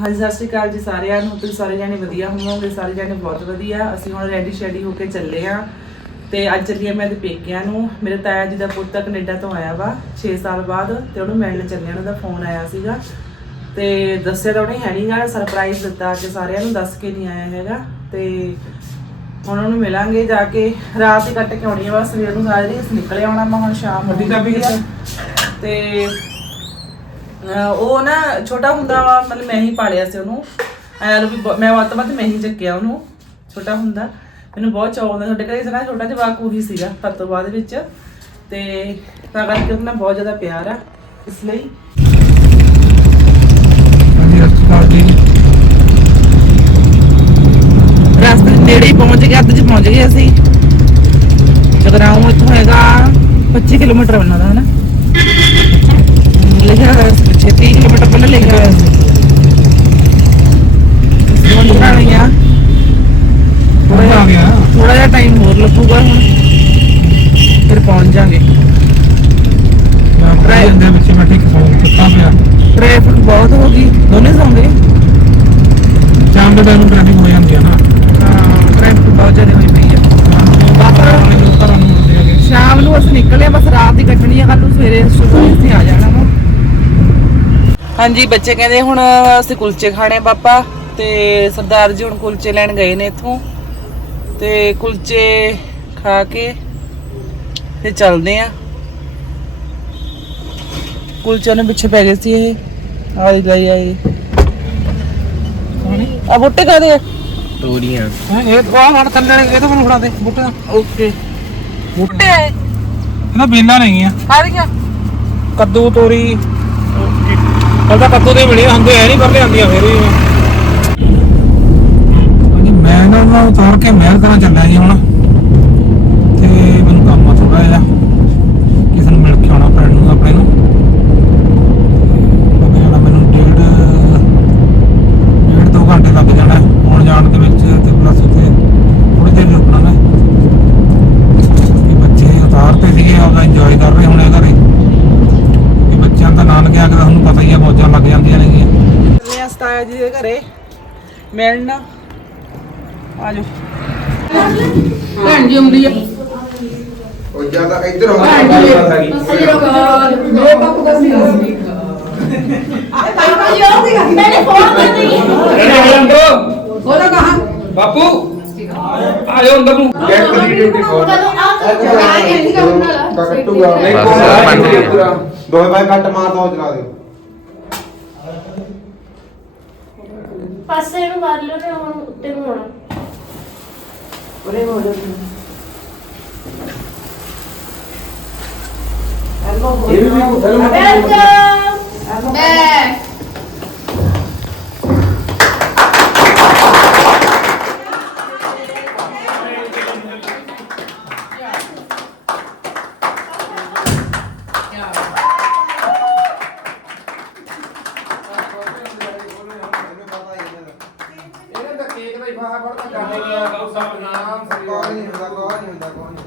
ਹਾਂਜੀ ਸਤਿ ਸ਼੍ਰੀ ਅਕਾਲ ਜੀ ਸਾਰਿਆਂ ਨੂੰ। ਤੁਸੀਂ ਸਾਰੇ ਜਾਣੇ ਵਧੀਆ ਹੋਵੋਗੇ ਸਾਰੇ ਜਾਣੇ ਬਹੁਤ ਵਧੀਆ। ਅਸੀਂ ਹੁਣ ਰੈਡੀ ਸ਼ੈਡੀ ਹੋ ਕੇ ਚੱਲੇ ਆ ਤੇ ਅੱਜ ਚੱਲੀਏ ਮੈਂ ਤੇ ਪੇਕਿਆਂ ਨੂੰ। ਮੇਰੇ ਤਾਇਆ ਜੀ ਦਾ ਪੁੱਤ ਕੈਨੇਡਾ ਤੋਂ ਆਇਆ ਵਾ 6 ਸਾਲ ਬਾਅਦ ਤੇ ਉਹਨੂੰ ਮਿਲਣ ਚੱਲੇ ਆ ਉਹਦਾ ਫੋਨ ਆਇਆ ਸੀਗਾ। ਤੇ ਦੱਸਿਆ ਤਾਂ ਉਹਨੇ ਹੈ ਨਹੀਂਗਾ ਸਰਪ੍ਰਾਈਜ਼ ਦਿੱਤਾ ਕਿ ਸਾਰਿਆਂ ਨੂੰ ਦੱਸ ਕੇ ਨਹੀਂ ਆਇਆ ਹੈਗਾ। ਤੇ ਹੁਣ ਉਹਨੂੰ ਮਿਲਾਂਗੇ ਜਾ ਕੇ। ਰਾਤ ਹੀ ਕੱਟ ਕੇ ਆਉਣੀ ਆ ਬਸ ਸਵੇਰ ਨੂੰ ਸਾਜਰੀ ਨਿਕਲ ਆਉਣਾ ਮੈਂ ਹੁਣ ਸ਼ਾਮ ਕਿੱਥੇ? ਤੇ ਉਹ ਨਾ ਛੋਟਾ ਹੁੰਦਾ ਵਾ ਮਤਲਬ ਮੈਂ ਹੀ ਪਾਲਿਆ ਸੀ ਉਹਨੂੰ। ਐ ਵੀ ਬ- ਮੈਂ ਵੱਧ ਤੋਂ ਵੱਧ ਮੈਂ ਹੀ ਚੱਕਿਆ ਉਹਨੂੰ ਛੋਟਾ ਹੁੰਦਾ। ਮੈਨੂੰ ਬਹੁਤ ਚਾਅ ਹੁੰਦਾ ਸਾਡੇ ਘਰੇ ਸਾਡਾ ਛੋਟਾ ਜਿਹਾ ਵਾਕ ਉਹੀ ਸੀਗਾ ਪਰ ਤੋਂ ਬਾਅਦ ਵਿੱਚ। ਤੇ ਤਾਂ ਕਰਕੇ ਉਹਦੇ ਨਾਲ ਬਹੁਤ ਜ਼ਿਆਦਾ ਪਿਆਰ ਆ ਇਸ ਲਈ। ਹਾਂਜੀ ਸਤਿ ਸ਼੍ਰੀ ਅਕਾਲ ਜੀ। ਰਸਤੇ ਦੇ ਨੇੜੇ ਹੀ ਪਹੁੰਚ ਗਏ ਅੱਧ 'ਚ ਪਹੁੰਚ ਗਏ ਅਸੀਂ। ਜਗਰਾਉਂ ਇੱਥੋਂ ਹੈਗਾ 25 ਕਿਲੋਮੀਟਰ ਉਹਨਾਂ ਦਾ ਹਨਾ? ਹਮ, ਲਿਖਿਆ ਹੋਇਆ ਸੀ। ਪਿੱਛੇ 30 ਕਿਲੋਮੀਟਰ ਪਹਿਲਾਂ ਲਿਖਿਆ ਹੋਇਆ ਸੀ। ਪਹੁੰਚਣਾ ਨਹੀਂ ਆ ਹੁਣ ਆ ਗਿਆ ਥੋੜਾ ਜਿਹਾ ਟਾਈਮ ਹੋਰ ਲੱਗੂਗਾ ਹੁਣ। ਫਿਰ ਪਹੁੰਚ ਜਾਾਂਗੇ ਮੈਂ ਆਪਣੇ ਅੰਦਰ ਵਿੱਚ ਮੈਂ ਠੀਕ ਸੌਂ ਸੁੱਤਾ ਪਿਆ। ਟ੍ਰੈਫਿਕ ਬਹੁਤ ਹੋ ਗਈ ਦੋਨੇ ਸੌਂਦੇ? ਸ਼ਾਮ ਦੇ ਟਾਈਮ ਟ੍ਰੈਫਿਕ ਹੋ ਜਾਂਦੀ ਹੈ ਨਾ। ਹਾਂ ਟ੍ਰੈਫਿਕ ਬਹੁਤ ਜ਼ਿਆਦਾ ਹੋਈ ਪਈ ਆ। ਸ਼ਾਮ ਨੂੰ ਅਸੀਂ ਨਿਕਲੇ ਬਸ ਰਾਤ ਦੀ ਕੱਟਣੀ ਆ ਕੱਲ ਨੂੰ ਸਵੇਰੇ ਸਵੇਰੇ ਅਸੀਂ ਆ ਜਾਣਾ। ਹਾਂਜੀ ਬੱਚੇ ਕਹਿੰਦੇ ਹੁਣ ਅਸੀਂ ਕੁਲਚੇ ਖਾਣੇ ਪਾਪਾ ਤੇ ਸਰਦਾਰ ਜੀ ਹੁਣ ਕੁਲਚੇ ਲੈਣ ਗਏ ਨੇ ਇੱਥੋਂ ਤੇ ਕੁਲਚੇ ਖਾ ਕੇ ਫਿਰ ਚੱਲਦੇ ਆ। ਕੁਲਚਿਆਂ ਨੂੰ ਪਿੱਛੇ ਪੈ ਗਏ ਸੀ ਇਹ। ਆ ਲਈ ਆਏ ਆ ਬੁੱਟੇ ਕਾਦੇ ਆ? ਹੈਂ, ਇਹ ਉਹ ਹਣ ਥੱਲੇ ਇਹ ਤਾਂ ਮੈਨੂੰ ਫੜਾ ਦੇ ਬੁੱਟੇ ਦਾ। ਓਕੇ। ਬੁੱਟੇ ਆਏ ਇਹਨਾਂ ਬੇਲਾਂ ਨਹੀਂ ਆ ਸਾਰੀਆਂ ਕੱਦੂ ਤੋਰੀ। ਕੱਲ ਤਾਂ ਕੱਦੂ ਦੇ ਮਿਲੇ ਹੁੰਦੇ ਐ ਨਹੀਂ ਪਰ ਲਿਆਂਦੀਆਂ ਫੇਰ ਵੀ। ਹਾਂਜੀ ਮੈਂ ਨਾ ਉਹਨਾਂ ਉਤਾਰ ਕੇ ਮਹਿਲ ਕਰਾਂ ਚੱਲਿਆ ਜੀ ਹੁਣ ਤੇ ਮੈਨੂੰ ਕੰਮ ਆ ਥੋੜਾ ਜਿਹਾ ਕਿਸੇ ਨੂੰ ਮਿਲ ਕੇ ਆਉਣਾ ਫਰੈਂਡ ਨੂੰ ਆਪਣੇ ਨੂੰ ਲੱਗ ਜਾਣਾ ਮੈਨੂੰ ਡੇਢ ਡੇਢ ਦੋ ਘੰਟੇ ਲੱਗ ਜਾਣਾ ਆਉਣ ਜਾਣ ਦੇ ਵਿੱਚ ਤੇ ਪਲੱਸ ਉੱਥੇ ਥੋੜੀ ਦੇਰ ਰੁਕਣਾ ਮੈਂ ਕਿ ਬੱਚੇ ਉਤਾਰ ਤੇ ਸੀਗੇ ਆਪਦਾ ਇੰਜੋਏ ਕਰ ਰਹੇ ਹੋਣੇ ਘਰੇ ਕਿ ਬੱਚਿਆਂ ਦਾ ਨਾਨਕੇ ਆ ਕੇ ਤਾਂ ਤੁਹਾਨੂੰ ਪਤਾ ਹੀ ਆ ਮੌਜਾਂ ਲੱਗ ਜਾਂਦੀਆਂ ਨੇਗੀਆਂ ਚੱਲੇ ਆ ਸਤਾਇਆ ਜੀ ਦੇ ਘਰੇ ਮਿਲਣਾ ਆਜੋ ਭੈਣ ਜੀ ਆਉਂਦੀ ਆ ਉਹ ਜ਼ਿਆਦਾ ਇੱਧਰ ਹੋ ਮੇਰੇ ਬਾਪੂ ਦਾ ਸੀ ਪਾਪਾ ਜੀ ਆਉਂਦੀ ਆ ਮੈਨੇ ਫੋਨ ਕਰਦੀ ਬੋਲੋ ਕਹਾਂ ਬਾਪੂ ਆਜੋ ਅੰਦਰ ਨੂੰ ਗੈਟ ਕਰੀ ਡਿਊਟੀ ਫੋਰ ਕੱਟੂਗਾ ਨਹੀਂ ਕੋਲ ਦੋਹੇ ਬਾਈ ਕੱਟ ਮਾਰ ਦੋ ਚਲਾ ਦੇ ਪਾਸੇ ਨੂੰ ਮਾਰ ਲਓ ਤੇ ਹੁਣ ਉੱਤੇ ਨੂੰ ਆਉਣਾ ਉਰੇ ਹੋ ਜਾ ਇਹ ਵੀ ਵੈਲਕਮ ਬੈਕ ਇਹਨੇ ਤਾਂ ਕੇਕ ਦਾ ਹੀ ਫਾਹਾ ਫੜਦਾ ਕਰਦੇ ਗਿਆ ਨਾਮ ਕੋਈ ਨਹੀਂ ਹੁੰਦਾ ਕੋਈ ਨਹੀਂ ਹੁੰਦਾ ਕੋਈ ਨਹੀਂ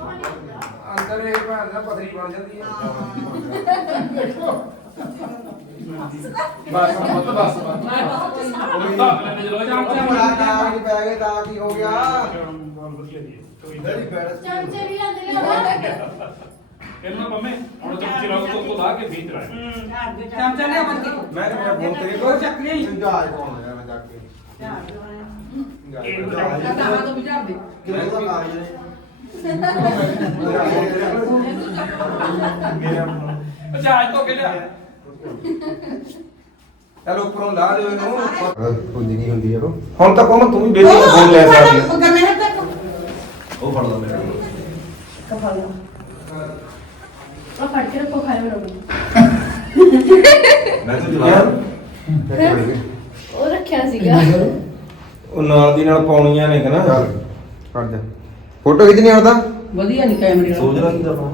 ਅੰਦਰ ਇਹ ਪਤਰੀ ਬਣ ਜਾਂਦੀ ਹੈ ਬਸ ਮਤ ਬਸ ਤਾਂ ਕੀ ਪੈ ਗਏ ਤਾਂ ਕੀ ਹੋ ਗਿਆ? ਵੈਰੀ ਬੈਡ ਚਮਚੇ ਵੀ ਲਿਆਂਦੇ ਲਿਆਂਦੇ ਇਹਨਾਂ ਮੰਮੇ ਹੁਣ ਚਮਚੀ ਰੋਕ ਤੋਂ ਤੋਂ ਲਾ ਕੇ ਬੀਚ ਰਹਾ ਚਮਚਾ ਲਿਆ ਮਰ ਕੇ ਮੈਂ ਤਾਂ ਮੇਰਾ ਫੋਨ ਤੇ ਦੋ ਚੱਕਰੀਆਂ ਹੀ। ਜਹਾਜ਼ ਪਾਉਣਾ ਯਾਰ ਮੈਂ ਜਾ ਕੇ। ਕਹਾਂ ਤੋਂ ਵਿਚਾਰ ਦੇ ਕਿਹਨੂੰ ਦਾ ਕਾਗਜ਼ ਨੇ ਜਹਾਜ਼ ਤੋਂ ਕਿਲਿਆ ਚਲੋ ਉੱਪਰੋਂ ਲਾ ਦਿਓ ਇਹਨੂੰ। ਹੁੰਦੀ ਨਹੀਂ ਹੁੰਦੀ ਯਾਰੋ ਹੁਣ ਤਾਂ ਕੋਮ ਤੂੰ ਵੀ ਬੇਟੀ ਬੋਲ ਲੈ ਸਕਦੀ ਹੈ ਉਹ ਫੜ ਲਾ ਮੇਰਾ ਉਹ ਫੜ ਕੇ ਰੱਖੋ ਖਾਏ ਬਣਾਉਣੀ ਮੈਂ ਤਾਂ ਚਲਾ ਉਹ ਰੱਖਿਆ ਸੀਗਾ। ਉਹ ਨਾਲ ਦੀ ਨਾਲ ਪਾਉਣੀਆਂ ਨੇ ਕਿ ਨਾ। ਚੱਲ ਕਰ ਜਾ। ਫੋਟੋ ਖਿੱਚਣੀ ਆਉਂਦਾ ਵਧੀਆ ਨਹੀਂ ਕੈਮਰੇ ਨਾਲ ਸੋਚ ਰਿਹਾ ਕੀ ਕਰਨਾ।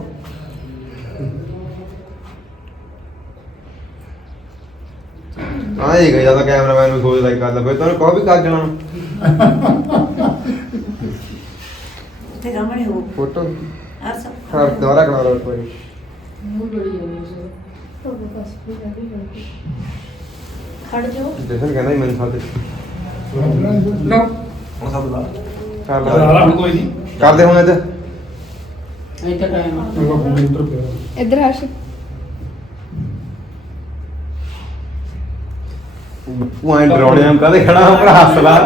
ਆਏਗਾ ਜ਼ਿਆਦਾ ਕੈਮਰਾਮੈਨ ਨੂੰ ਸੋਚਦਾ ਹੀ ਕਰਦਾ ਫਿਰ ਤੈਨੂੰ ਕਹੋ ਵੀ ਕਰ ਜਾਣਾ ਤੇ ਸਾਹਮਣੇ ਹੋ। ਫੋਟੋ। ਆ ਸਭ ਹਾਂ। ਦੁਬਾਰਾ ਕਰਾ ਲਓ ਕਰਦੀ ਖੜ ਜਾਓ। ਜਸਨ ਕਹਿੰਦਾ ਹੀ ਮੈਨੂੰ ਸਾਡੇ। ਲਓ। ਉਹ ਸਭ ਲਾ। ਕਰ ਲਾ। ਲਾ ਹੁਣ ਕੋਈ ਨਹੀਂ ਕਰਦੇ ਹੁਣ ਇੱਧਰ। ਇੱਧਰ ਹਰਸ਼ ਉਹ ਐਂ ਡਰਾਉਣੇ ਆ ਕਦੇ ਖੜਾ ਹੋ ਕੇ ਹੱਸ ਲਾ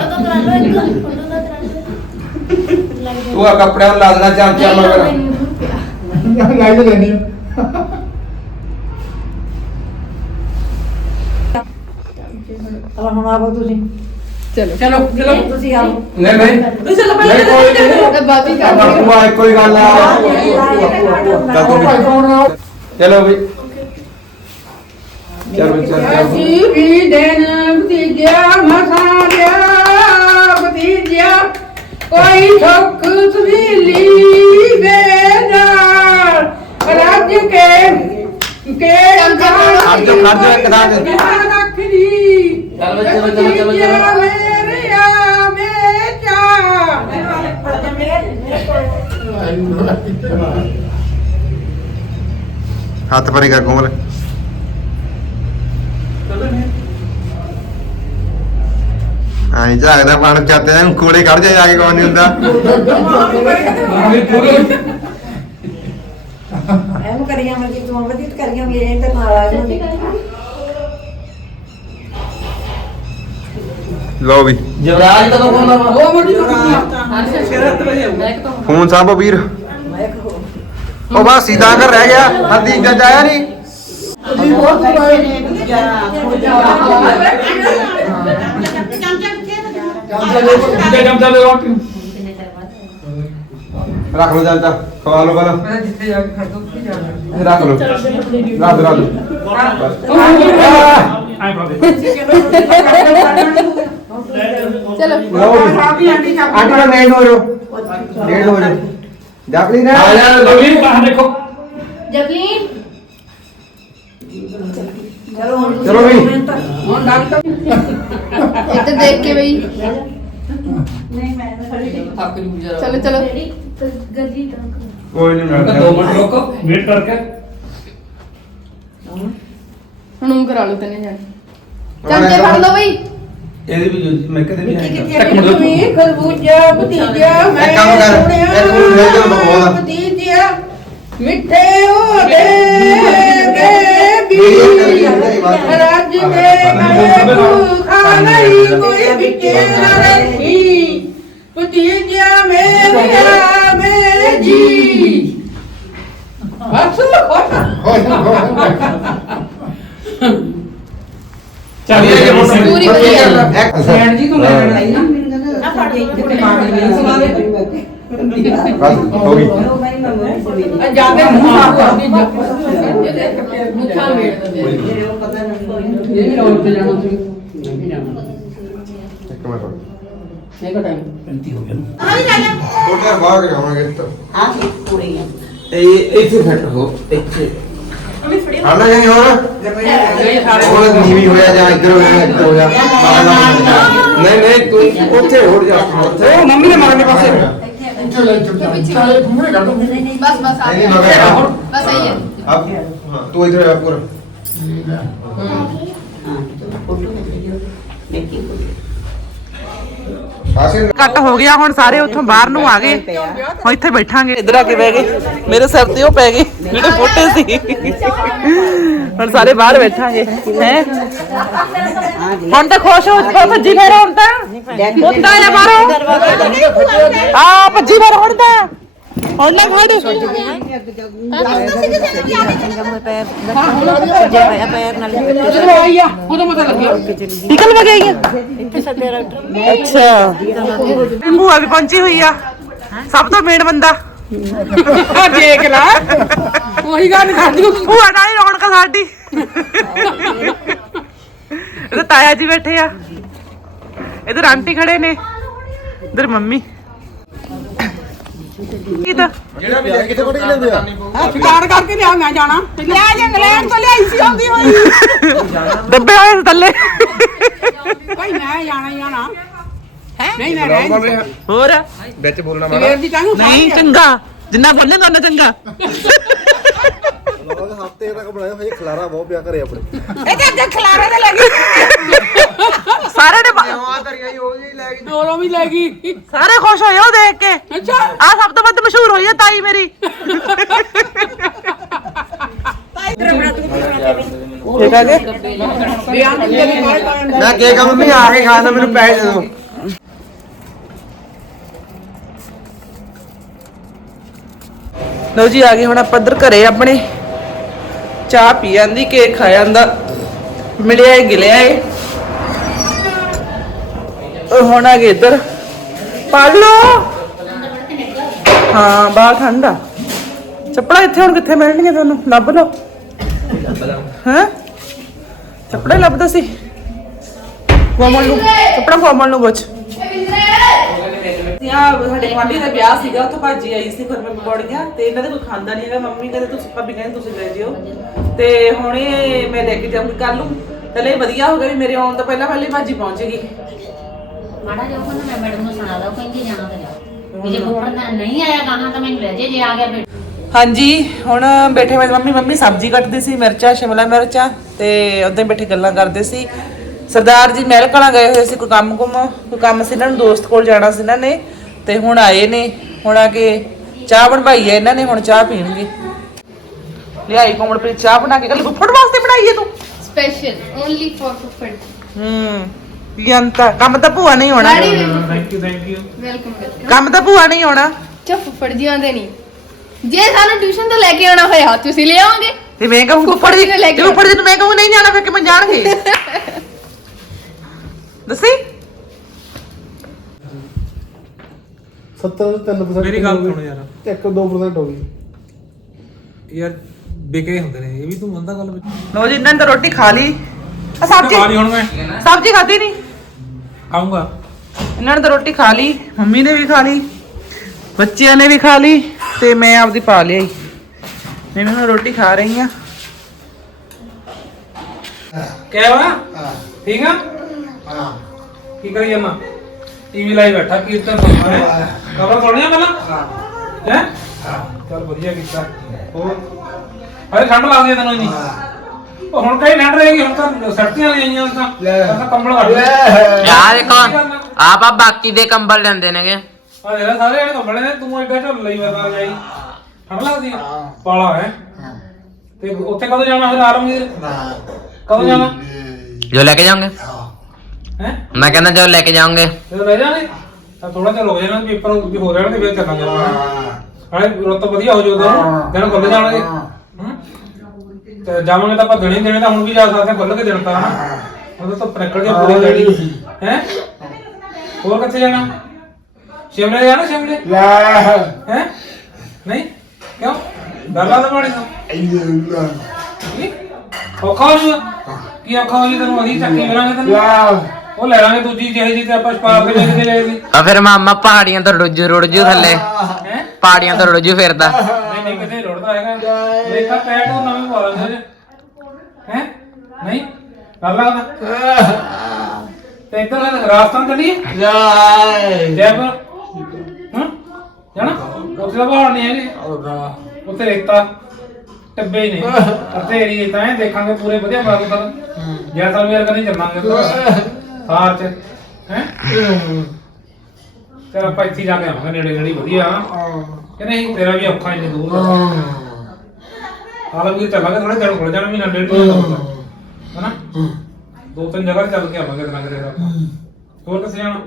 ਤੂੰ ਆ ਕੱਪੜਿਆਂ ਨੂੰ ਲਾ ਦੇਣਾ ਚਾਰ ਚਾਰ ਮਗਰ। ਲਾਈਵ ਲੈਣੀ ਚਲੋ ਹੁਣ ਆਵੋ ਤੁਸੀਂ। ਚਲੋ। ਚਲੋ ਚਲੋ ਤੁਸੀਂ ਆਵੋ ਨਹੀਂ ਨਹੀਂ। ਤੁਸੀਂ ਚੱਲੋ ਨਹੀਂ ਕੋਈ ਨਹੀਂ। ਬਾਤ ਹੀ ਕਰ ਬਾਪੂ ਆ ਇੱਕੋ ਹੀ ਗੱਲ ਆ ਚੱਲ ਤੂੰ ਵੀ ਚਲੋ ਵੀ। ਚੱਲ ਵੀ ਚੱਲ। ਚੱਲ ਵੀ ਦਿਨ ਭਤੀਜਿਆ ਮਸਾਲਿਆ ਭਤੀਜਿਆ। ਕੋਈ ਸੁੱਖ ਸਵੀਲੀ ਵੇਦਾਰ ਰੱਜ ਕੇ ਕੇ ਜਾਓ, ਖੜ ਜਾਓ ਇੱਕ ਥਾਂ ਤੇ। ਰੱਖਦੀ। ਚਲੋ, ਚਲੋ, ਚਲੋ, ਚਲੋ, ਹੱਥ ਪਰੇ ਕਰ ਕੋਮਲ। ਆਈ ਜਾਗਦਾ ਪਾਣ ਚਾਤੇ ਨੂੰ ਕੋਲੇ ਕੱਢ ਜਾ ਜਾ ਕੇ ਕੋਈ ਨਹੀਂ ਹੁੰਦਾ। ਐਮ ਕਰੀਆਂ ਮੈਂ ਤੂੰ ਵਧੀਆ ਕਰੀਆਂ ਵੀ ਤੇ ਨਾਲ ਆ ਜਾਓ ਲਓ ਵੀ। ਕਦੋਂ ਉਹ ਮੁੰਡੀ ਫੋਨ ਸਾਂਭੋ ਵੀਰ। ਉਹ ਬਸ ਸੀਦਾ ਕਰ ਰਹਿ ਗਿਆ। ਹਰਦੀਪ ਜੱਜ ਆਇਆ ਨਹੀਂ ਰੱਖ ਲਓ ਜੱਜ ਖਵਾ ਲਓ ਪਹਿਲਾਂ। ਮੈਂ ਜਿੱਥੇ ਜਾ ਕੇ ਖੜਦਾ ਉੱਥੇ ਜਾ ਕੇ ਇਹ ਰੱਖ ਲਓ। ਰੱਖ ਦਿਓ, ਰੱਖ। ਬਸ ਆਏ ਬੜਾ ਚਲੋ ਲਓ ਵੀ ਆਂਟੀ ਦਾ ਮੇਨ ਹੋ ਜਾਓ ਡੇਢ ਹੋ ਜਾਓ ਜਾਪਲੀ ਨਾ ਆ ਜਾ ਲਵੀ ਬਾਹਰ ਦੇਖੋ ਜਪਲੀਨ ਚਲੋ ਵੀ। ਹੁਣ ਡਾਕਟਰ ਇੱਧਰ ਦੇਖ ਕੇ ਬਈ ਨਹੀਂ ਮੈਂ ਥੱਕ ਜੂ ਜਰਾ ਚਲੋ ਚਲੋ ਕੋਈ ਨਹੀਂ ਮੈਂ ਦੋ ਮਿੰਟ ਰੁਕੋ ਵੇਟ ਕਰਕੇ ਹੁਣ ਉਹ ਕਰਾ ਲਓ ਤੈਨੇ ਜਾਣ ਚਮਚੇ ਫੜ ਲਓ ਬਈ ਇਹਦੀ ਵੀ ਮੈਂ ਕਦੇ ਵੀ ਇੱਕ ਮਿੰਟ ਰੁਕੋ। ਵੀ ਖਰਬੂਜਾ ਭਤੀਜਾ ਮੈਂ ਇੱਕ ਕੰਮ ਕਰ, ਸੁਣਿਆ ਇੱਕ ਮਿੰਟ ਲੈ ਜਾਓ ਬਕਵਾਸ। ਭਤੀਜਾ ਮਿੱਠੇ ਉਹਦੇ ਕੇ ਵੀ ਰੱਜ ਕੇ ਮੈਂ ਤੂੰ ਖਾ ਲਈ ਕੋਈ ਵਿੱਚੇ ਨਾ ਰੱਖੀ। ਭਤੀਜਾ ਮੇਰਾ ਮੇਰੇ ਜੀ। ਹੱਸ ਚੱਲ ਇਹ ਪੂਰੀ ਵਧੀਆ। ਸੈਣ ਜੀ ਤੂੰ ਲੈ ਲੈਣਾ ਹੀ ਨਾ ਨਾ ਫੜ ਦੇ ਕਿਤੇ ਮਾਰ ਨਹੀਂ ਸੁਣਾ ਦੇ ਬਸ ਹੋ ਗਈ ਚਲੋ ਮੈਂ ਮੰਗਣਾ ਆ ਜਾ ਕੇ ਮੂੰਹ ਸਾਫ਼ ਕਰ ਦੀ ਮੁੱਠਾ ਮੇੜ ਦਿੰਦੇ ਮੇਰੇ ਨੂੰ ਪਤਾ ਨਹੀਂ ਇਹ ਵੀ ਰੋਡ ਤੇ ਜਾਣਾ ਸੀ ਨਹੀਂ ਜਾਣਾ ਇੱਕ ਮਿੰਟ ਨਹੀਂ ਕਟਾਈ ਥੋੜਾ ਬਾਹਰ ਜਾਵਾਂਗੇ ਤਾਂ ਹਾਂ ਸੀ ਪੂਰੀ ਹੈ ਇਹ ਇੱਥੇ ਫਿੱਟ ਹੋ ਇੱਥੇ ਹਾਲਾ ਜਾਈ ਹੋਰ? ਉਹ ਨੀਵੀਂ ਹੋਇਆ ਜਾਂ ਇੱਧਰ ਹੋਇਆ ਇੱਧਰ ਹੋਇਆ। ਨਹੀਂ ਨਹੀਂ ਤੂੰ ਉੱਥੇ ਹੋਰ ਜਾ ਉਹ ਮੰਮੀ ਦੇ ਮਗਰਲੇ ਪਾਸੇ। ਬਸ ਬਸ ਆ ਨਹੀਂ, ਗਿਆ। ਬਸ ਆਈ ਹੈ। ਆਪ ਹਾਂ ਤੂੰ ਇੱਧਰ ਆ ਪੂਰਾ ਆਸੇ ਕੱਟ ਹੋ ਗਿਆ ਹੁਣ ਸਾਰੇ ਉੱਥੋਂ ਬਾਹਰ ਨੂੰ ਆ ਗਏ। ਹੁਣ ਇੱਥੇ ਬੈਠਾਂਗੇ। ਇੱਧਰ ਆ ਕੇ ਬਹਿ ਗਏ। ਮੇਰੇ ਸਿਰ ਤੇ ਉਹ ਪੈ ਗਏ। ਜਿਹੜੇ ਫੋਟੇ ਸੀ। ਹੁਣ ਸਾਰੇ ਬਾਹਰ ਬੈਠਾਂਗੇ। ਹੈ? ਹੁਣ ਤਾਂ ਖੁਸ਼ ਹੋ ਚੁੱਕਾ ਭੱਜੀ ਫਿਰ ਹੁਣ ਤਾਂ। ਹੁੰਦਾ ਆ ਬਾਹਰੋਂ? ਆ ਭੱਜੀ ਫਿਰ ਹੁਣ ਤਾਂ। ਹੁਣ ਨਾ ਖੜ ਜਦੋਂ ਆਈ ਆ ਉਦੋਂ ਪਤਾ ਲੱਗਿਆ ਨਿਕਲ ਵਗ ਗਈ ਅੱਛਾ ਭੂਆ ਵੀ ਪਹੁੰਚੀ ਹੋਈ ਆ ਸਭ ਤੋਂ ਮੇਨ ਬੰਦਾ ਦੇਖ ਲੈ ਉਹੀ ਗੱਲ ਕਰਦੀ ਉਹ ਭੂਆ ਨਾਲ ਹੀ ਰੌਣਕ ਸਾਡੀ ਇਹਦੇ ਤਾਇਆ ਜੀ ਬੈਠੇ ਆ ਇਧਰ ਆਂਟੀ ਖੜੇ ਨੇ ਇਧਰ ਮੰਮੀ ਕੀ ਤਾਂ ਜਿਹੜਾ ਵੀ ਕਿੱਥੇ ਕੋਟੀ ਲੈਂਦੇ ਆ। ਸ਼ਿਕਾਰ ਕਰਕੇ ਲਿਆ ਮੈਂ ਜਾਣਾ। ਲਿਆ ਜੇ ਇੰਗਲੈਂਡ ਤੋਂ ਲਿਆਈ ਸੀ ਆਉਂਦੀ ਹੋਈ। ਦੱਬੇ ਹੋਏ ਸੀ ਥੱਲੇ। ਭਾਈ ਮੈਂ ਜਾਣਾ ਹੀ ਜਾਣਾ। ਹੈ? ਨਹੀਂ ਮੈਂ ਰਹਿ ਹੋਰ? ਵਿੱਚ ਬੋਲਣਾ ਸਵੇਰ ਦੀ ਟਾਈਮ ਨਹੀਂ ਚੰਗਾ। ਜਿੰਨਾ ਬੋਲੇਗਾ ਉਹਨਾਂ ਚੰਗਾ। ਹਫ਼ਤੇ ਤੱਕ ਬਣਾਇਆ ਹਜੇ ਖਲਾਰਾ ਬਹੁਤ ਪਿਆ ਘਰੇ ਆਪਣੇ। ਇਹ ਤੇ ਅੱਗੇ ਖਲਾਰੇ ਤੇ ਲੱਗੀ ਸਾਰੇ ਨੇ ਆ ਧਰੀਆਂ ਹੀ ਜਿਹੀ ਲੈ ਗਈ। ਦੋਰੋਂ ਵੀ ਲੈ ਗਈ। ਸਾਰੇ ਖੁਸ਼ ਹੋਏ ਉਹ ਦੇਖ ਕੇ। ਅੱਛਾ। ਆ ਸਭ ਤੋਂ ਵੱਧ ਮਸ਼ਹੂਰ ਹੋਈ ਹੈ ਤਾਈ ਮੇਰੀ। ਠੀਕ ਹੈ ਜੀ ਮੈਂ ਕੀ ਕਹਾਂ ਮੰਮੀ ਆ ਕੇ ਖਾਣਾ ਮੈਨੂੰ ਪੈਸੇ ਦੇ ਦਿਓ। ਲਓ ਜੀ ਆ ਗਏ ਹੁਣ ਆਪਾਂ ਇੱਧਰ ਘਰੇ ਆਪਣੇ। ਚਾਹ ਪੀ ਜਾਂਦੀ ਕੇਕ ਖਾ ਜਾਂਦਾ ਮਿਲਿਆ ਏ, ਗਿਲਿਆ ਏ। ਉਹ ਹੁਣ ਆ ਗਏ ਇੱਧਰ। ਪੜ ਲੋ ਹਾਂ, ਬਾਹਰ ਠੰਡਾ ਚੱਪੜਾ ਇੱਥੇ ਹੁਣ ਕਿੱਥੇ ਮਿਲਣਗੀਆਂ ਤੁਹਾਨੂੰ? ਲੱਭ ਲਓ। ਹਾਂ? ਚੱਪੜਾ ਹੀ ਲੱਭਦਾ ਸੀ। ਕੋਮਲ ਨੂੰ। ਚੱਪੜਾ ਕੋਮਲ ਨੂੰ ਪੁੱਛ। ਯਾ ਸਾਡੇ ਗੁਆਂਢੀ ਦਾ ਵਿਆਹ ਸੀਗਾ ਉੱਥੇ ਭਾਜੀ ਆਈ ਸੀ ਫਿਰ ਮੈਂ ਪਕੌੜੀਆਂ ਤੇ ਇਹਨਾਂ ਦੇ ਕੋਈ ਖਾਂਦਾ ਨਹੀਂ ਹੈਗਾ ਮੰਮੀ ਕਹਿੰਦੇ ਤੁਸੀਂ ਭਾਬੀ ਕਹਿੰਦੇ ਤੁਸੀਂ ਲੈ ਜਿਓ। ਤੇ ਹੁਣ ਇਹ ਮੈਂ ਲੈ ਕੇ ਜਾਊਂਗੀ ਕੱਲ ਨੂੰ। ਚਲੇ ਵਧੀਆ ਹੋ ਗਿਆ ਵੀ ਮੇਰੇ ਆਉਣ ਤੋਂ ਪਹਿਲਾਂ ਪਹਿਲੇ ਭਾਜੀ ਪਹੁੰਚ ਗਈ। ਮਾੜਾ ਜਿਹਾ ਉਹ ਮੈਂ ਮੈਡਮ ਨੂੰ ਸੁਣਾ ਦਊ ਕਹਿੰਦੀ ਜਾਣਾ ਤੇ ਜਾ। ਵੀ ਜੇ ਫੁੱਫੜ ਦਾ ਨਹੀਂ ਆਇਆ ਗਾਣਾ ਤਾਂ ਮੈਨੂੰ ਲੈ ਜੇ ਜੇ ਆ ਗਿਆ ਫਿਰ। ਹਾਂਜੀ ਹੁਣ ਬੈਠੇ ਮੰਮੀ ਸਬਜ਼ੀ ਕੱਟਦੀ ਸੀ ਮਿਰਚਾਂ ਸ਼ਿਮਲਾ ਮਿਰਚਾਂ ਤੇ ਉਦੋਂ ਬੈਠੇ ਗੱਲਾਂ ਕਰਦੇ ਸੀ। ਸਰਦਾਰ ਜੀ ਮਹਿਲ ਕਲਾਂ ਗਏ ਹੋਏ ਸੀ ਕੋਈ ਕੰਮ ਕੁਮ ਕੋਈ ਕੰਮ ਸੀ ਇਹਨਾਂ ਨੂੰ ਦੋਸਤ ਕੋਲ ਜਾਣਾ ਸੀ ਇਹਨਾਂ ਨੇ ਤੇ ਹੁਣ ਆਏ ਨੇ ਹੁਣ ਆ ਕੇ ਚਾਹ ਬਣਵਾਈ ਹੈ ਇਹਨਾਂ ਨੇ ਹੁਣ ਚਾਹ ਪੀਣਗੇ। ਲਿਆਈ ਕੋਮਲਪ੍ਰੀਤ ਚਾਹ ਬਣਾ ਕੇ ਕੱਲ ਫੁੱਫੜ ਵਾਸਤੇ ਬਣਾਈ ਹੈ ਤੂੰ। ਸਪੈਸ਼ਲ ਓਨਲੀ ਫॉर ਫੁੱਫੜ। ਹੂੰ ਯੰਤਾ ਕੰਮ ਤਾਂ ਭੂਆ ਨਹੀਂ ਹੋਣਾ। Thank you thank you welcome welcome ਕੰਮ ਤਾਂ ਭੂਆ ਨਹੀਂ ਹੋਣਾ। ਚਾ ਫੁੱਫੜ ਜੀ ਆਉਂਦੇ ਨਹੀਂ। ਜੇ ਸਾਨੂੰ ਟਿਊਸ਼ਨ ਤੋਂ ਲੈ ਕੇ ਆਉਣਾ ਹੋਇਆ ਤੁਸੀਂ ਲੈ ਆਓਗੇ? ਤੇ ਮੈਂ ਕਹੂੰ ਫੁੱਫੜ ਜੀ ਕੇ ਫੁੱਫੜ ਜੀ ਨੂੰ ਮੈਂ ਕਹੂੰ ਨਹੀਂ ਜਾਣਾ ਫਿਰ ਕਿਵੇਂ ਜਾਣਗੇ? ਦੱਸੀ? 70 ਤੋਂ 3% ਮੇਰੀ ਗੱਲ ਸੁਣ ਯਾਰ। 1 2% ਹੋ ਗਈ। ਯਾਰ ਵਿਕੇ ਹੁੰਦੇ ਨੇ ਇਹ ਵੀ ਤੂੰ ਮੰਨਦਾ ਗੱਲ ਵਿੱਚ? ਲੋ ਜੀ ਇਹਨਾਂ ਨੇ ਤਾਂ ਰੋਟੀ ਖਾ ਲਈ। ਆ ਸਬਜ਼ੀ ਖਾ ਲਈ ਹੁਣ ਮੈਂ ਸਬਜ਼ੀ ਖਾਧੀ ਨਹੀਂ? ਖਾਊਂਗਾ। ਇਹਨਾਂ ਨੇ ਤਾਂ ਰੋਟੀ ਖਾ ਲਈ ਮੰਮੀ ਨੇ ਵੀ ਖਾ ਲਈ ਬੱਚਿਆਂ ਨੇ ਵੀ ਖਾ ਲਈ ਤੇ ਮੈਂ ਆਪਦੀ ਪਾ ਲਈ ਮੈਂ ਹੁਣ ਰੋਟੀ ਖਾ ਰਹੀ ਆ ਕਹਿ ਵਾ ਠੀਕ ਆ? ਹਾਂ। ਕੀ ਕਰੀ ਜਾਨਾ ਟੀਵੀ ਲਾਈ ਬੈਠਾ ਕੀਰਤਨ ਸੁਣਦਾ ਹੈ ਖਬਰ ਸੁਣਨੀਆਂ ਪਹਿਲਾਂ? ਹੈ। ਚੱਲ ਵਧੀਆ ਕੀਤਾ। ਹੋਰ? ਅਰੇ ਠੰਡ ਲੱਗਦੀ ਹੈ ਤੈਨੂੰ ਇੰਨੀ। ਉਹ ਹੁਣ ਕਈ ਠੰਡ ਰਹੇਗੀ ਹੁਣ ਤਾਂ ਸਰਦੀਆਂ ਨਹੀਂ ਆਈਆਂ ਤਾਂ। ਤਾਂ ਕੰਬਲ ਲੈ। ਯਾਰ ਦੇਖੋ ਆਪਾਂ ਬਾਕੀ ਦੇ ਕੰਬਲ ਲੈਂਦੇ ਨੇਗੇ। ਆ ਜਿਹੜਾ ਸਾਰੇ ਜਿਹੜੇ ਕੰਬਲੇ ਨੇ ਤੂੰ ਐਡਾ ਝੱਲ ਲਈ ਵਰਦਾ ਜਾਈ। ਠੰਡ ਲੱਗਦੀ ਆ। ਪਾਲਾ ਹੈ। ਤੇ ਉੱਥੇ ਕਦੋਂ ਜਾਣਾ ਫਿਰ ਆਲਮਗੀਰ ਕਦੋਂ ਜਾਣਾ? ਜੋ ਲੈ ਕੇ ਜਾਓਗੇ? ਹੈ? ਮੈਂ ਕਹਿੰਦਾ ਜੋ ਲੈ ਕੇ ਜਾਓਗੇ। ਜਦੋਂ ਲੈ ਜਾਣੇ ਤਾਂ ਥੋੜਾ ਜਿਹਾ ਰੁਕ ਜਾਣਾ ਪੇਪਰ ਵੀ ਹੋ ਜਾਣਗੇ ਫਿਰ ਚੱਲਾਂਗੇ ਹਾਲੇ ਰੁੱਤ ਵਧੀਆ ਹੋ ਜਾਊਗਾ ਦਿਨ ਖੁੱਲ ਜਾਣਗੇ। ਹੂੰ। ਤੇ ਜਾਵਾਂਗੇ ਤਾਂ ਆਪਾਂ ਦਿਨੇ ਹੀ ਦਿਨੇ ਤਾਂ ਹੁਣ ਵੀ ਜਾ ਸਕਦੇ ਹਾਂ, ਖੁੱਲ ਕੇ ਦਿਨ ਤਾਂ। ਹਨਾ ਉਦੋਂ ਤਾਂ ਨਿਕਲ ਜਾ ਪੂਰੀ ਗਾੜੀ ਹੈ? ਹੋਰ ਕਿੱਥੇ ਜਾਣਾ? ਸ਼ਿਮਲੇ ਜਾਣਾ ਸ਼ਿਮਲੇ? ਹੈ? ਨਹੀਂ? ਕਿਉਂ? ਡਰ ਲੱਗਦਾ ਪਾਣੀ ਤੋਂ? ਔਖਾ ਹੋ ਜੂਗਾ ਕੀ ਔਖਾ ਹੋ ਜੂ ਤੈਨੂੰ ਅਸੀਂ ਚੱਕੀ ਕਰਾਂਗੇ ਤੈਨੂੰ? ਉਹ ਲੈ ਲਾਂਗੇ ਦੂਜੀ ਜਿਹੀ ਜੀ ਤੇ ਆਪਾਂ ਸਪਾਰ ਕੇ ਲੈ ਕੇ ਗਏ ਸੀ ਆ ਫਿਰ ਮਾਮਾ ਪਹਾੜੀਆਂ ਤੋਂ ਰੁੱਜੂ ਰੁੱਜੂ ਥੱਲੇ। ਹੈ? ਪਹਾੜੀਆਂ ਤੋਂ ਰੁੱਜੂ ਫਿਰਦਾ ਨਹੀਂ ਨਹੀਂ ਕਿਤੇ ਰੁੜਦਾ ਹੈਗਾ। ਦੇਖਾ ਪੈਟ ਉਹ ਨਵੇਂ ਪਾ ਲੈਂਦੇ ਨੇ ਹੈ? ਨਹੀਂ? ਕਰ ਲੱਗਦਾ ਤੇ। ਇੱਧਰ ਲੈ ਰਾਜਸਥਾਨ ਚੱਲੀਏ? ਜੈਪੁਰ। ਹਾਂ? ਜਾਣਾ? ਉੱਥੇ ਦਾ ਪਹਾੜ ਨਹੀਂ ਹੈਗੇ। ਉੱਥੇ ਰੇਤਾ। ਟੱਬੇ ਹੀ ਨੇ। ਅਤੇ ਏਰੀਏ ਤਾਂ ਇਹ ਦੇਖਾਂਗੇ ਪੂਰੇ ਵਧੀਆ ਬਾਗਦਰ ਜੈਸਲ ਵੀ ਨਹੀਂ ਚੱਲਾਂਗੇ ਸਾਰ ਚ ਹੈ? ਚਲ ਆਪਾਂ ਇੱਥੇ ਜਾ ਕੇ ਆਵਾਂਗੇ ਨੇੜੇ ਨੇੜੇ ਵਧੀਆ। ਕਿ ਨਹੀਂ ਤੇਰਾ ਵੀ ਔਖਾ ਇੰਨੀ ਦੂਰ। ਹਾਲਾਂ ਵੀ ਚੱਲਾਂਗੇ ਥੋੜਾ ਦਿਨ ਖੁੱਲ ਜਾਣਾ ਮਹੀਨਾ ਡੇਢ ਮਹੀਨਾ ਲੱਗੂਗਾ ਹਨਾ? ਦੋ ਤਿੰਨ ਜਗ੍ਹਾ ਚੱਲ ਕੇ ਆਵਾਂਗੇ ਦਿਨਾਂ ਕਿਤੇ ਆਪਾਂ। ਹੋਰ ਕਿੱਥੇ ਜਾਣਾ?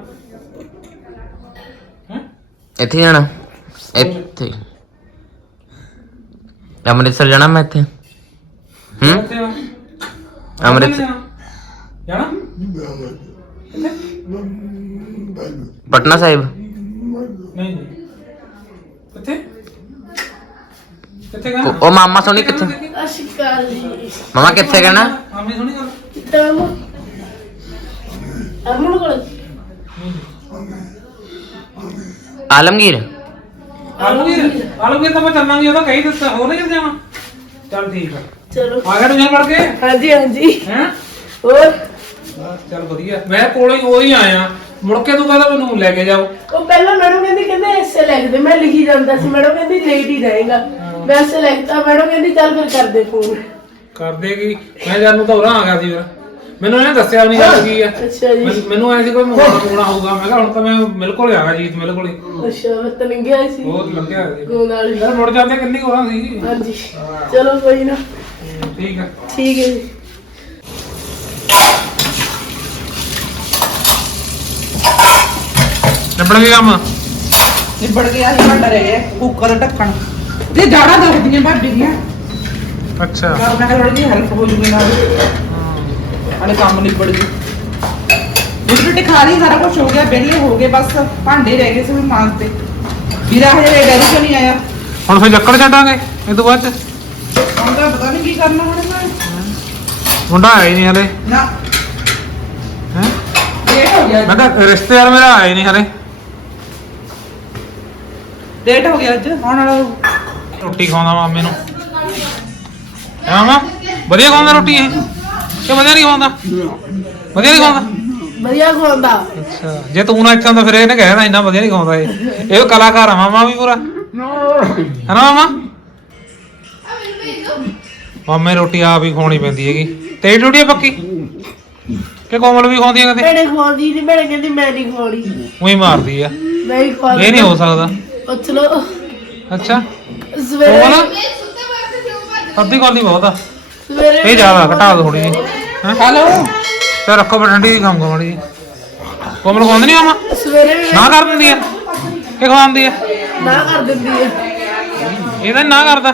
ਹੈ? ਇੱਥੇ ਜਾਣਾ। ਇੱਥੇ। ਅੰਮ੍ਰਿਤਸਰ ਜਾਣਾ ਮੈਂ ਇੱਥੇ। ਹੂੰ? ਅੰਮ੍ਰਿਤਸਰ ਜਾਣਾ? ਪਟਨਾ ਸਾਹਿਬ? ਨਹੀਂ ਨਹੀਂ ਕਿੱਥੇ? ਕਿੱਥੇ ਜਾਣਾ ਉਹ ਮਾਮਾ ਸੋਣੀ ਕਿੱਥੇ? ਅਸ਼ਿਕਾਲ ਜੀ ਮਾਮਾ ਕਿੱਥੇ ਕਹਿਣਾ? ਮਾਮੀ ਸੁਣੀ ਗੱਲ? ਤਮ ਅਰਮਨ ਕੋਲ? ਆਲਮਗੀਰ? ਆਲਮਗੀਰ? ਆਲਮਗੀਰ ਤਾਂ ਮੈਂ ਚੱਲਾਂਗੇ ਉਹਦਾ ਕਹੀ ਦਿੱਤਾ। ਹੋਰ ਨਹੀਂ ਜਾਣਾ? ਚੱਲ ਠੀਕ ਆ। ਚਲੋ। ਆ ਗਿਆ ਤੂੰ ਪੜ ਕੇ? ਹਾਂਜੀ ਹਾਂਜੀ। ਹੈ? ਹੋਰ? ਚੱਲ ਵਧੀਆ। ਮੈਂ ਕੋਲੇ ਹੀ ਉਹੀ ਆਇਆ। ਮੁੜ ਕੇ ਤੂੰ ਕਹਿੰਦਾ ਮੈਨੂੰ ਲੈ ਕੇ ਜਾਓ। ਉਹ ਪਹਿਲਾਂ ਮੈਡਮ ਕਹਿੰਦੀ ਕਹਿੰਦੇ ਐਸੇ ਲਿਖ ਦੇ। ਮੈਂ ਲਿਖੀ ਜਾਂਦਾ ਸੀ। ਮੈਡਮ ਕਹਿੰਦੀ ਲੇਟ ਹੀ। ਰਹੇਗਾ ਵੈਸੇ ਲੱਗਦਾ ਮੈਡਮ ਕਹਿੰਦੀ ਚੱਲ ਫਿਰ ਕਰਦੇ ਫੋਨ ਕਰ ਦੇਗੀ ਮੈਂ ਜਦ ਨੂੰ ਤਾਂ ਉਰਾਂ ਆ ਗਿਆ ਸੀ ਫਿਰ। ਮੈਨੂੰ ਇਹਨੇ ਦੱਸਿਆ ਨਹੀਂ ਗੱਲ ਕੀ ਆ। ਅੱਛਾ ਜੀ। ਮੈਨੂੰ- ਮੈਨੂੰ ਐ ਸੀ ਕੋਈ ਮੋੜਾ ਮੋੜਾ ਹੋਊਗਾ। ਮੈਂ ਕਿਹਾ ਹੁਣ ਤਾਂ ਮੈਂ ਮੇਰੇ ਕੋਲ ਆ ਗਿਆ ਜੀਤ ਮੇਰੇ ਕੋਲ। ਹੀ ਅੱਛਾ ਮੈਂ ਤਾਂ ਲੰਘਿਆ ਸੀ। ਬਹੁਤ ਲੱਗਿਆ ਹੋਇਆ ਸੀ। ਯਾਰ ਮੁੜ ਜਾਂਦੇ ਕਿੰਨੀ ਹੋਰਾਂ ਸੀ। ਹਾਂਜੀ। ਚਲੋ ਕੋਈ ਨਾ। ਠੀਕ ਆ। ਠੀਕ ਹੈ ਜੀ। ਨਿਬੜ ਗਿਆ ਕੰਮ? ਨਿਬੜ ਗਿਆ ਸੀ ਵੱਡਾ ਰਹਿ ਗਿਆ ਕੁੱਕਰ ਢੱਕਣ। ਤੇ ਜਾੜਾ ਦੁਖਦੀਆਂ ਭਾਬੀ ਦੀਆਂ। ਅੱਛਾ। ਨਾਲ ਮੈਂ ਥੋੜੀ ਜਿਹੀ ਹੈਲਪ ਹੋ ਜੂਗੀ ਨਾਲ। ਨਾਲੇ ਕੰਮ ਨਿਬੜ ਜੂ। ਰੋਟੀ ਖਾ ਲਈ ਸਾਰਾ ਕੁਝ ਹੋ ਗਿਆ ਵਿਹਲੇ ਹੋ ਗਏ ਬਸ ਭਾਂਡੇ ਰਹਿ ਗਏ ਸੀ ਮਾਂਜ ਤੇ। ਵੀਰਾ ਹਜੇ ਡੈਡੀ ਤੋਂ ਨਹੀਂ ਆਇਆ। ਹੁਣ ਫਿਰ ਜੱਕੜ ਛੱਡਾਂਗੇ ਇਹ ਤੋਂ ਬਾਅਦ? ਹੁਣ ਤਾਂ ਪਤਾ ਨਹੀਂ ਕੀ ਕਰਨਾ ਹੁਣ ਮੈਂ ਮੁੰਡਾ ਆਇਆ ਹੀ ਨਹੀਂ ਹਲੇ। ਨਾ। ਹੈ? ਲੇਟ ਹੋ ਗਿਆ। ਮੈਂ ਕਿਹਾ ਰਿਸ਼ਤੇਦਾਰ ਮੇਰਾ ਆਇਆ ਹੀ ਨਹੀਂ ਹਲੇ। ਲੇਟ ਹੋ ਗਿਆ ਅੱਜ ਹੁਣ ਵਾਲਾ ਰੋਟੀ ਖਵਾਉਂਦਾ ਮਾਮੇ ਨੂੰ। ਹਾਂ ਮਾਮਾ ਵਧੀਆ ਖਵਾਉਂਦਾ ਰੋਟੀ ਇਹ? ਕਿ ਵਧੀਆ ਨਹੀਂ ਖਵਾਉਂਦਾ? ਵਧੀਆ ਨਹੀਂ ਖਵਾਉਂਦਾ? ਵਧੀਆ ਖਵਾਉਂਦਾ। ਅੱਛਾ ਜੇ ਤੂੰ ਨਾ ਇੱਥੇ ਹੁੰਦਾ ਫਿਰ ਇਹਨੇ ਕਹਿਣਾ ਇੰਨਾ ਵਧੀਆ ਨਹੀਂ ਖਵਾਉਂਦਾ ਇਹ। ਇਹ ਕਲਾਕਾਰ ਆ ਮਾਮਾ ਵੀ ਪੂਰਾ। ਹੈ ਨਾ ਮਾਮਾ ਮਾਮੇ ਰੋਟੀ ਆਪ ਹੀ ਖਵਾਉਣੀ ਪੈਂਦੀ ਹੈਗੀ। ਤੇਰੀ ਰੋਟੀ ਆ ਪੱਕੀ? ਕਿ ਕੋਮਲ ਵੀ ਖਵਾਉਂਦੀ ਹੈ ਕਦੇ? ਭੈਣੇ ਖਵਾਉਂਦੀ ਨਹੀਂ ਭੈਣੇ ਕਹਿੰਦੀ ਮੈਂ ਨਹੀਂ ਖਵਾਉਣੀ। ਉਹੀ ਮਾਰਦੀ ਆ। ਮੈਂ ਹੀ ਇਹ ਨਹੀਂ ਹੋ ਸਕਦਾ। ਲਓ। ਅੱਛਾ। ਸਵੇਰੇ ਕੋਮਲ ਅੱਧੀ ਕੋਲੀ ਬਹੁਤ ਆ। ਸਵੇਰੇ ਇਹ ਜ਼ਿਆਦਾ ਘਟਾ ਦੋ ਥੋੜੀ ਹੈਂ? ਹੈਲੋ ਤੇ ਰੱਖੋ ਮੈਂ ਠੰਡੀ ਦੀ ਖਾਊਂਗਾ ਮਾੜੀ ਜੀ ਕੋਮਲ ਖਵਾਉਂਦੀ ਨਹੀਂ ਮਾਮਾ? ਸਵੇਰੇ ਵੀ ਨਾ ਕਰ ਦਿੰਦੀ ਆ। ਕਿ ਖਵਾਉਂਦੀ ਆ। ਨਾ ਕਰ ਦਿੰਦੀ ਹੈ ਇਹ ਤਾਂ ਨਾ ਕਰਦਾ।